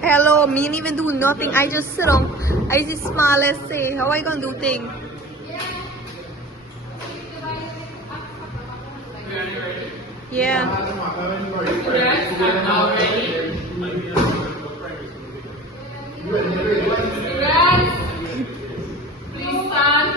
Hello, me didn't even do nothing. I just sit on. I just smile and say, how are you gonna do things? Yeah. Students are now ready. Students, please stand.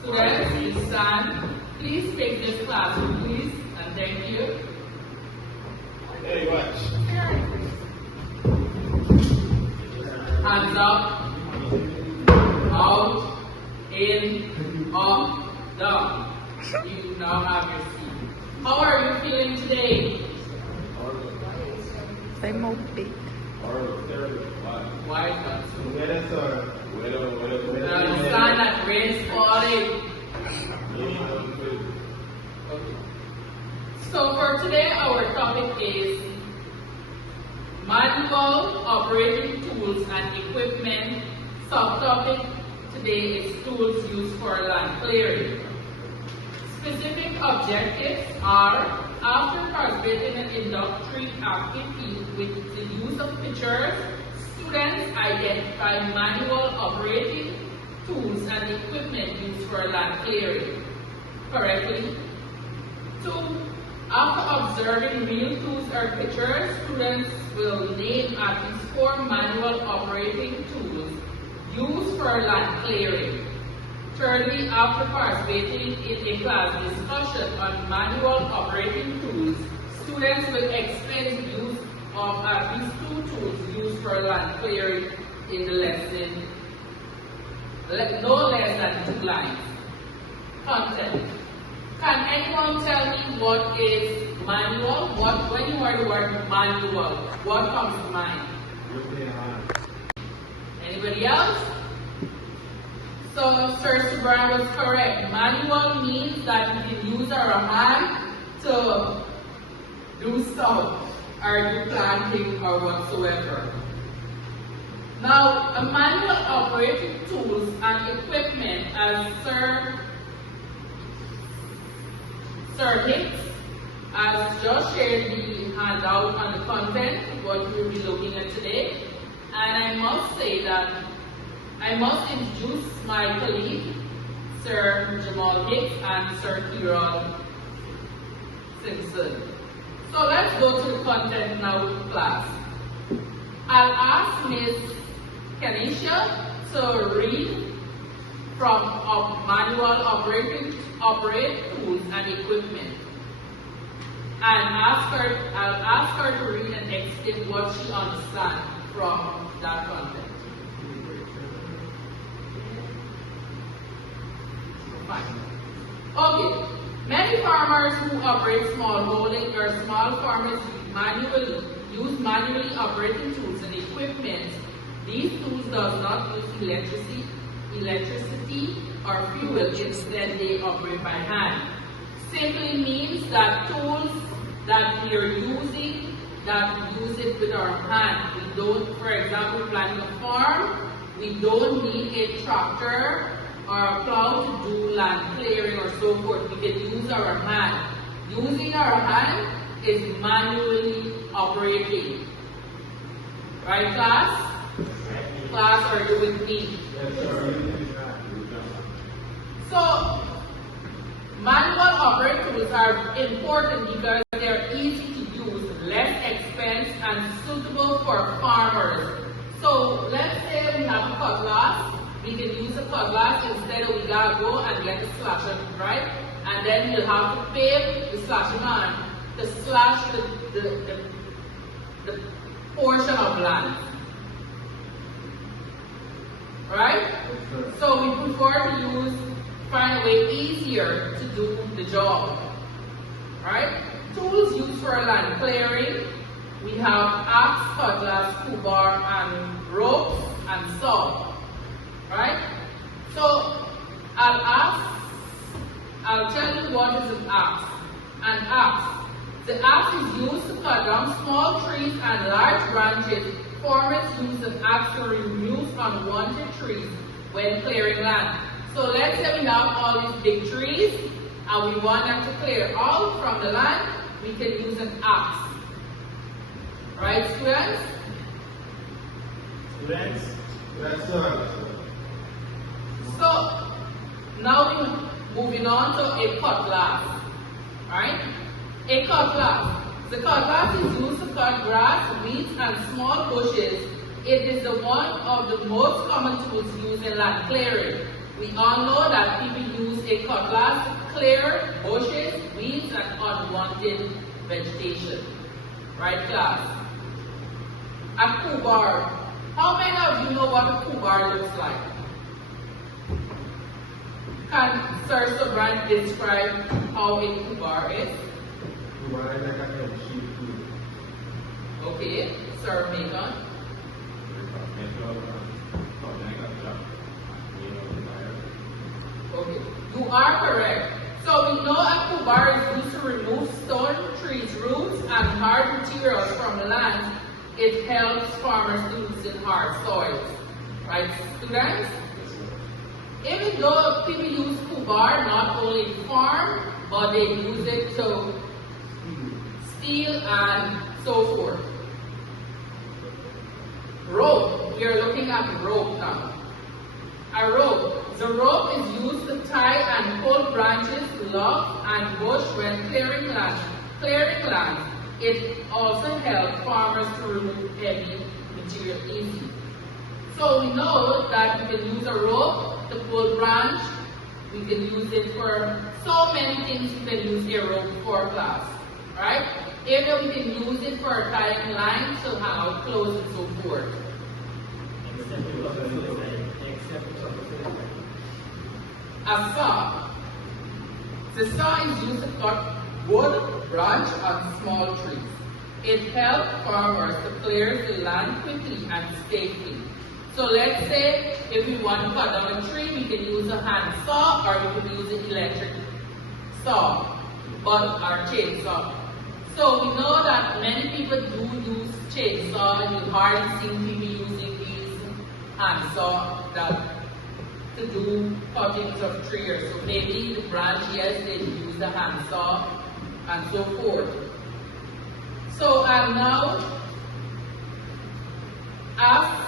Students, please stand. Please take this classroom, please, and thank you. Hey, watch. Hands up, out, in, up, down. You now have your seat. How are you feeling today? I'm open. Why not so? Now Well, stand at rain falling. Okay. So for today, our topic is manual operating tools and equipment. Subtopic today is tools used for land clearing. Specific objectives are, after participating in introductory activity with the use of pictures, students identify manual operating tools and equipment used for land clearing correctly. 2. After observing real tools or pictures, students will name at least 4 manual operating tools used for land clearing. Thirdly, after participating in a class discussion on manual operating tools, students will explain the use of at least 2 tools used for land clearing in the lesson, no less than 2 lines. Content. Can anyone tell me what is manual? When you hear the word manual, what comes to mind? Anybody else? So Sir Subran was correct. Manual means that we can use our hand to do stuff or do planting or whatsoever. Now, a manual operating tools and equipment, as Sir Hicks has just shared the handout on the content, what we will be looking at today. And I must say that I must introduce my colleague, Sir Jamal Hicks and Sir Kieran Simpson. So let's go to the content now with class. I'll ask Ms. Kenisha to read from manual operate tools and equipment. And I'll ask her to read and explain what she understands from that content. Okay, many farmers who operate smallholding or small farmers use manually operating tools and equipment. These tools does not use electricity or fuel, instead they operate by hand. Simply means that tools that we are using, that we use it with our hand. We don't, for example, planting a farm, we don't need a tractor or a plow to do land clearing or so forth. We can use our hand. Using our hand is manually operating. Right, class? Class, are you with me? Yes, sir. So, manual operating tools are important because they are easy to use, less expense, and suitable for farmers. So, let's say we have a cutlass. We can use a cutlass instead of we gotta go and get a slasher, right? And then you'll have to pay the slasher man to slash the portion of land. Right? So we prefer to find a way easier to do the job. Right? Tools used for land clearing. We have axe, cutlass, crowbar, and ropes, and saw. Right? So I'll tell you what is an axe. An axe. The axe is used to cut down small trees and large branches. Farmers use an axe to remove unwanted trees when clearing land. So let's say we have all these big trees and we want them to clear out from the land, we can use an axe. Right, students? Students? Yes, sir. So, now we're moving on to a cutlass. Right? A cutlass. The cutlass is used to cut grass, weeds, and small bushes. It is one of the most common tools used in land clearing. We all know that people use a cutlass to clear bushes, weeds, and unwanted vegetation. Right, class? A crowbar. How many of you know what a crowbar looks like? Can Sir Sobran describe how a crowbar is? Okay, Sir Megan. Okay, you are correct. So we know a crowbar is used to remove stone, trees, roots, and hard materials from the land. It helps farmers use in hard soils. Right, students? Even though people use crowbar not only to farm, but they use it to steal and so forth. Rope. We are looking at rope now. A rope. The rope is used to tie and pull branches, logs, and bush when clearing land. It also helps farmers to remove heavy material easily. So we know that we can use a rope to pull branch. We can use it for so many things. We can use a rope for class. Right? Even we can use it for tying lines to hang out clothes and so forth. A saw. The saw is used to cut wood, branch, and small trees. It helps farmers to clear the land quickly and safely. So let's say if we want to cut down a tree, we can use a hand saw or we can use an electric saw, or chainsaw. So we know that many people do use chainsaw. You hardly see people using these hand saw to do cuttings of trees. So maybe the branch, yes, they use the hand saw and so forth. So I'll now ask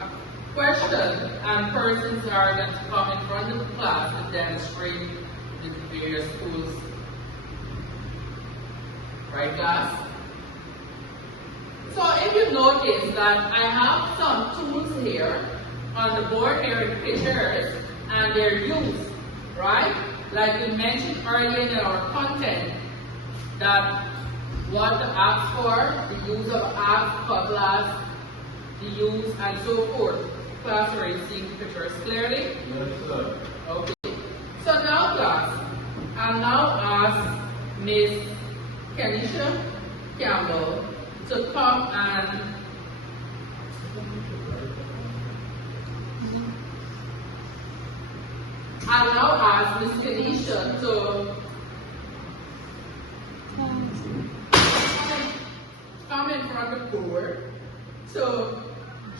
a question, and persons are going to come in front of the class and demonstrate the various tools. Right, class? So if you notice that I have some tools here on the board here in pictures, and they're used, right? Like we mentioned earlier in our content, that what the axe for, the use of axe, cutlass, the use, and so forth. Class, are you seeing the pictures clearly? Yes, sir. Okay. So now, class, I'll now ask Miss Kenisha Campbell to come and I'll now ask Miss Kenisha to come in front of the board to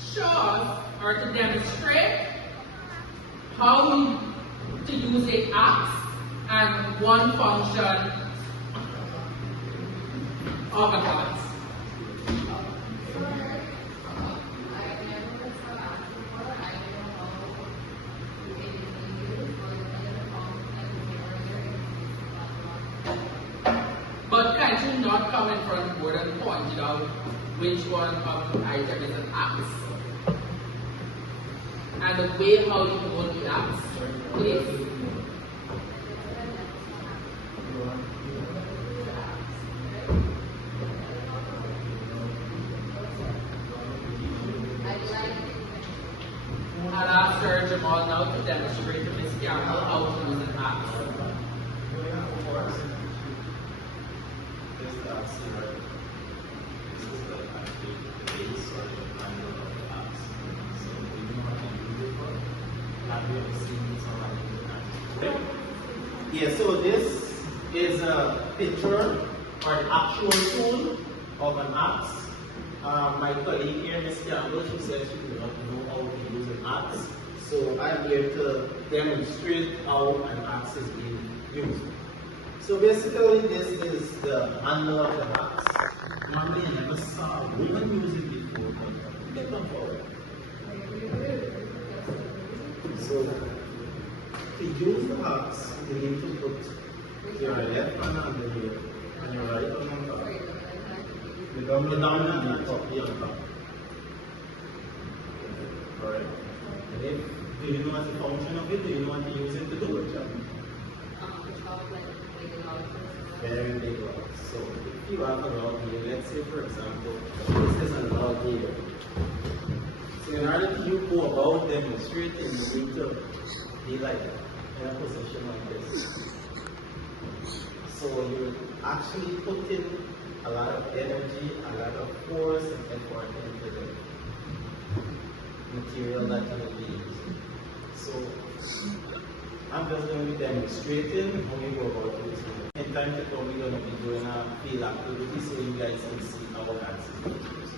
show us or to demonstrate how to use an axe and one function of an axe. But can you not come in front of the board and point out which one of the item is an axe? And the way how you hold the axe, please. I'll ask Sir Jamal now to demonstrate to Ms. Campbell how to use an axe. Yeah, so this is a picture or an actual tool of an axe. My colleague here, Ms. Campbell, she said she does not know how to use an axe. So I'm here to demonstrate how an axe is being used. So basically this is the handle of the axe. Normally I never saw a woman use it before, but they come forward. So to use the axe, you need to put your left hand on the rear and your right hand on top. The dominant hand top, the on top. Alright. And if do you know what's the function of it? Do you know what to use it to do? Very big log. So if you have a log here, let's say for example, this is a log here. So in order to you go about demonstrating, you need to be like in a position like this. So you're actually putting a lot of energy, a lot of force and effort into the material that you will be using. So I'm just going to be demonstrating how you go about using it. In time to come, we're going to be doing a field activity so you guys can see how axe is used.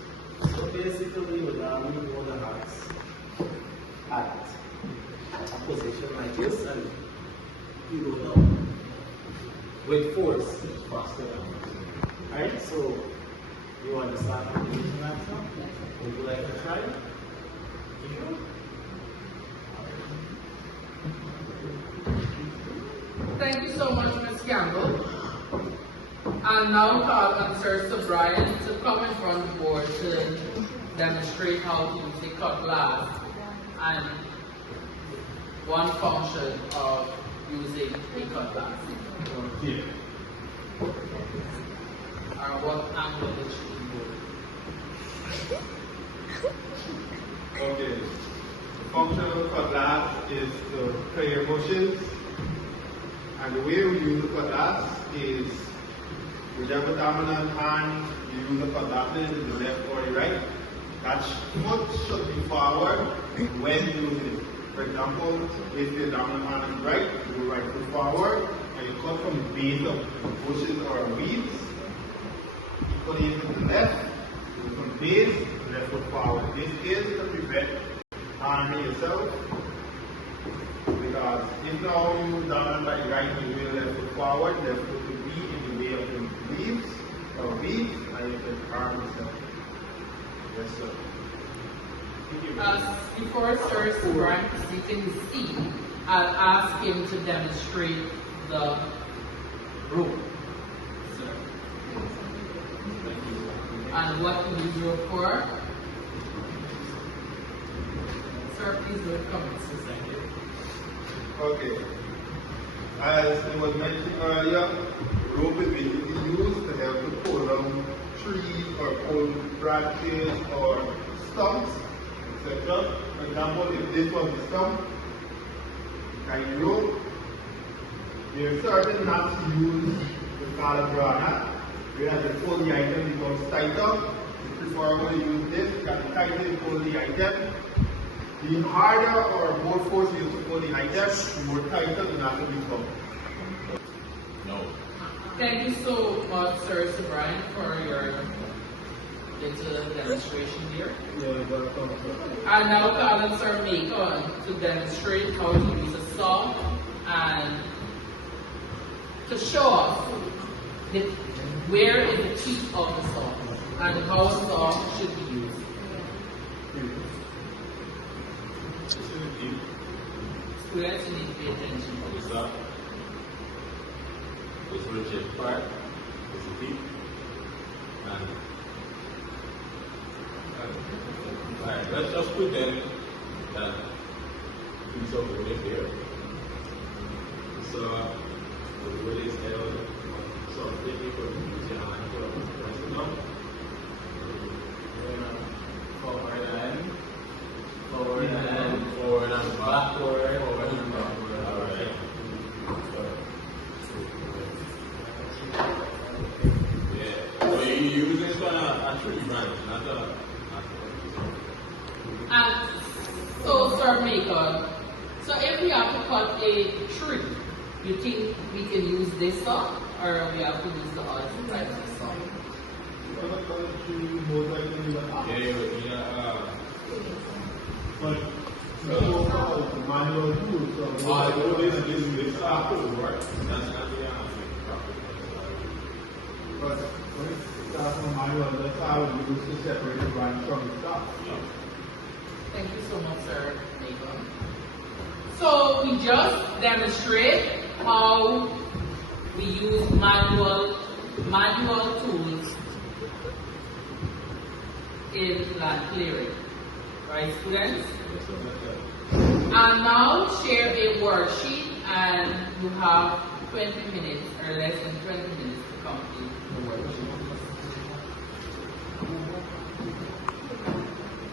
So basically, we're going to hold the axe at a position like this and you go down with force across the ground. Alright, so you understand how to use an axe now? Would you like to try it? You? Thank you so much, Ms. Campbell. And now call on Sir Brian to come in front of the board to demonstrate how to use the cutlass and one function of using a cutlass. Here. And what angle it should go. Okay. The function of the cutlass is to clear bushes. And the way we use the cutlass is whichever dominant hand you use the cutlass in, the left or the right, that foot should be forward when using it. For example, if your dominant hand is right, you go right foot forward, and you cut from the base of the bushes or weeds. Equally into the left, you go from base, left foot forward. This is to prevent harming yourself. Because if now you down by right, you will left foot forward, left foot will be in the way of the leaves or weeds, and you can harm yourself. Yes, sir. Before Sir Brian proceeds in the seat, I'll ask him to demonstrate the rope. Sir. And what you use rope for? Sir, please don't come in, sir. Thank you. Okay. As it was mentioned earlier, rope is basically used to help to pull down trees or pull branches or stumps, etc. For example, if this was the stump, carry rope. There are certain knots used with calabrana, whereas the pull the item becomes tighter. If you prefer to use this, you can tightly pull the item. The harder or more force you use to pull the item, the more tighter the knot will become. No. Thank you so much, Sir Brian, for your little demonstration here. And now call on Sir Macon to demonstrate how to use a saw and to show us where is the teeth of the saw and how a saw should be used. Students, you need to pay attention. This rigid part is the teeth. Alright, let's just pretend that piece of wood is there. So the wood is held, so if you could use your hand to press it down. Forward and backward, forward and backward. Alright. Yeah. So you use this on a tree branch, not a. And so, Sir Macon, so if we have to cut a tree, you think we can use this saw, or we have to use the other types of saw? Yeah, But manual tools. So Oh, this code, right? That's not the practical. but when it starts from manual, that's how we use to separate the branch from the stock. Thank you so much, sir. Nathan. So we just demonstrate how we use manual tools in land clearing. Right, students? And now share a worksheet, and you have 20 minutes or less than 20 minutes to complete the worksheet.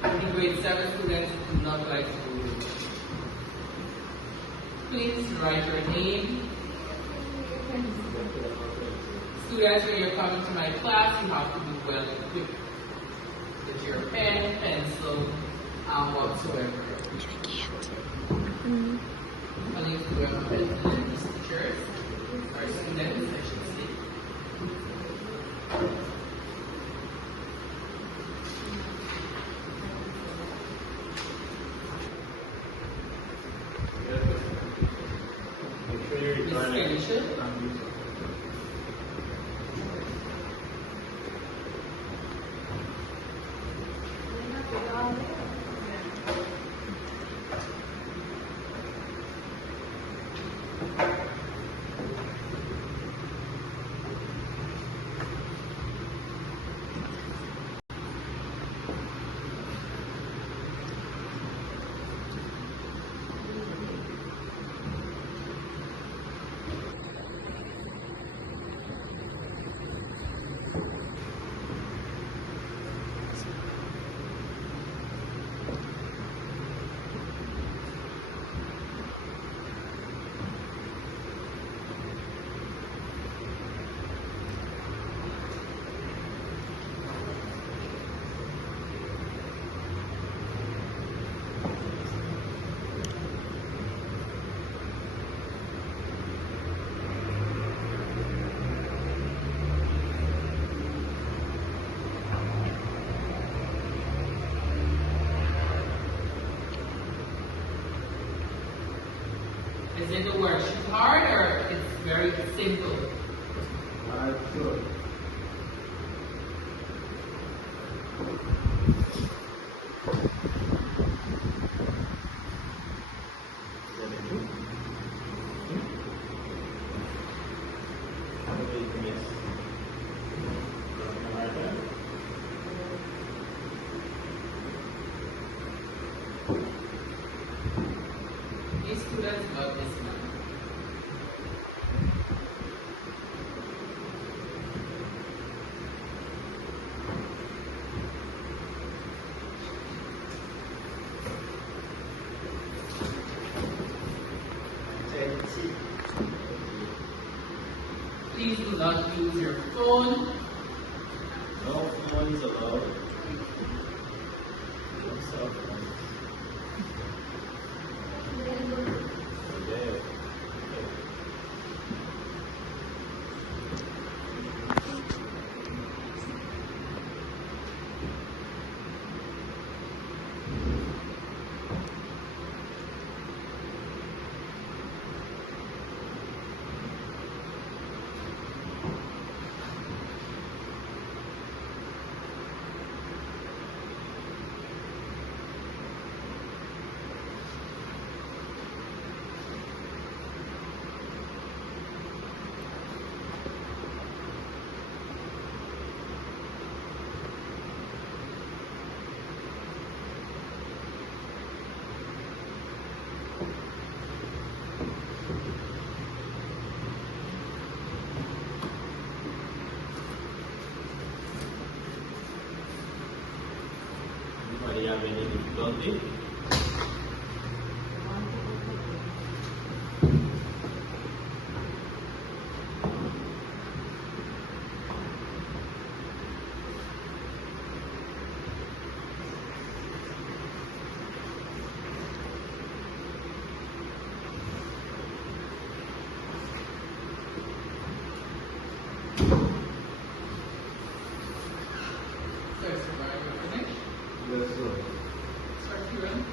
The grade 7 students do not like to do it. Please write your name. Students, when you're coming to my class, you have to be well equipped with your pen, pencil, and whatsoever. Colleagues who are English teachers, or students, I should say. Miss Kenisha? Is it the worksheet hard or it's very simple? Sure. These students got this one. Please do not use your phone. No phones allowed. No cell phones. Okay. Anybody have any difficulty? So, are you finished? Yes, sir. Start hearing.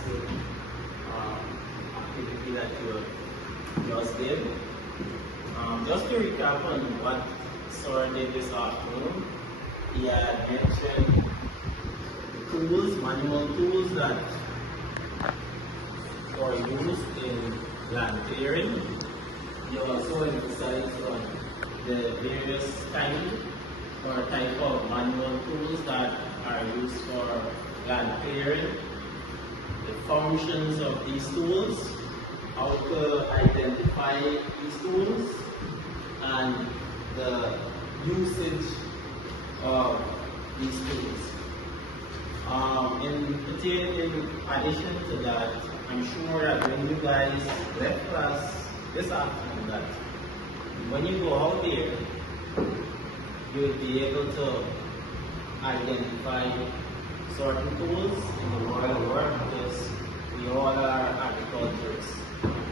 classroom activity that you just did. Just to recap on what Sir did this afternoon, he had mentioned tools, manual tools that are used in land clearing. He also emphasized on the various kind or type of manual tools that are used for land clearing, the functions of these tools, how to identify these tools, and the usage of these tools. In addition to that, I'm sure that when you guys left class this afternoon, that when you go out there, you will be able to identify certain tools in the world of work, because we all are agriculturists.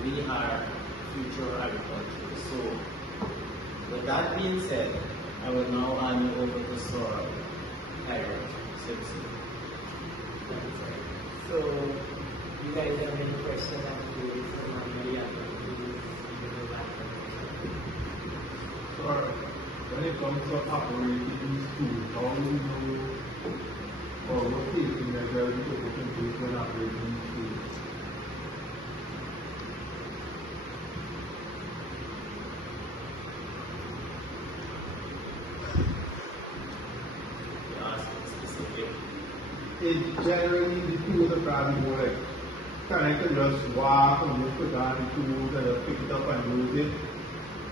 We are future agriculturists. So, with that being said, I will now hand you over to Sir Harold Simpson. So, you guys have any questions on the Or when it comes to operating schools, how do you know or what taking measures to put in place when operating schools? You ask specific. It generally, the tools are probably more like trying to just walk and just put on the tools and just pick it up and use it.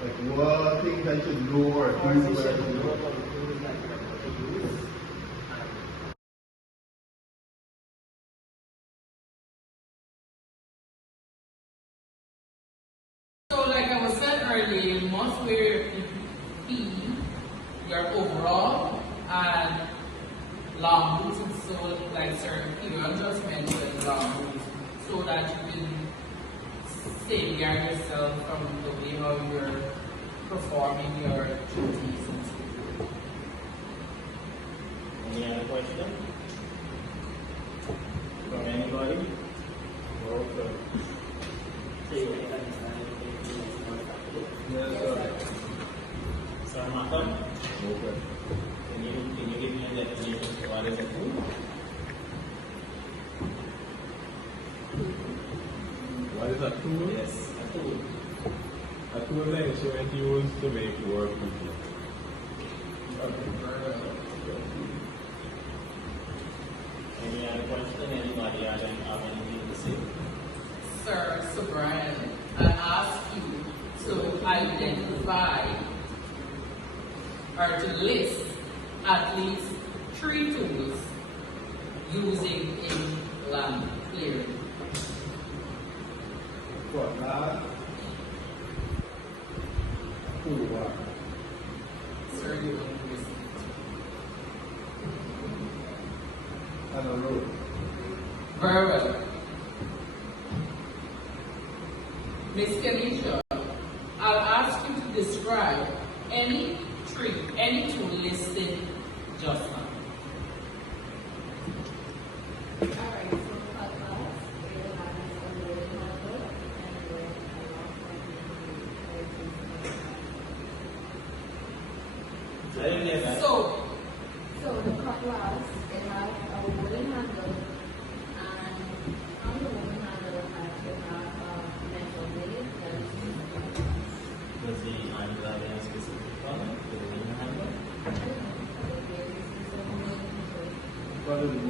Like what things I should know or do when I should know. So like I was said earlier, you must wear PE, your overall, and long boots and so like certain people just mentioned long boots so that you can safeguard yourself from the way how you're performing your duties and so forth. Any other question? From anybody? Okay. Yes, sir. Sir Malcolm? Okay. Can you give me a definition of what is a tool? What is a tool? Yes, a tool. A tool is an instrument used to make work easier. Any other question? Anybody have anything to say? Sir Brian, I ask you to identify or to list at least 3 tools using in land clearing. What, last? Toolbar. Sir, you want to list? I don't know. Very well. Miss Kenisha, I'll ask you to describe any tool listed just now. Alright, so cutlass, it has a loading handle and with a lock I didn't hear that. So the cutlass, it has a wooden handle and on the wooden handle it has to have a metal blade that is Does the handle have any specific color? The wooden handle? What is it?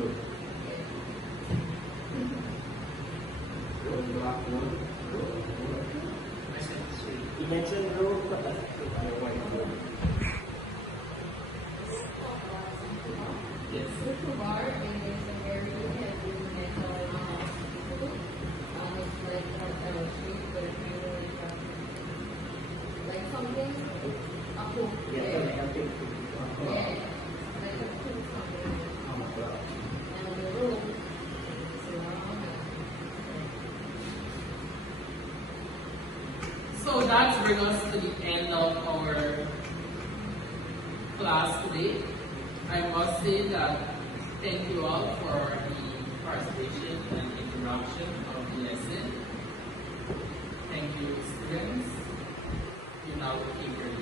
The black one? You mentioned road, but that's Yes. the bar, it is a very heavy metal tool. It's like a shape, but it's really like something, a hook. Yeah, like a hook something. And the rope is around it. So that brings us to the end of our class today. I must say that thank you all for the participation and interaction. introduction of the lesson. Thank you, students. You now keep your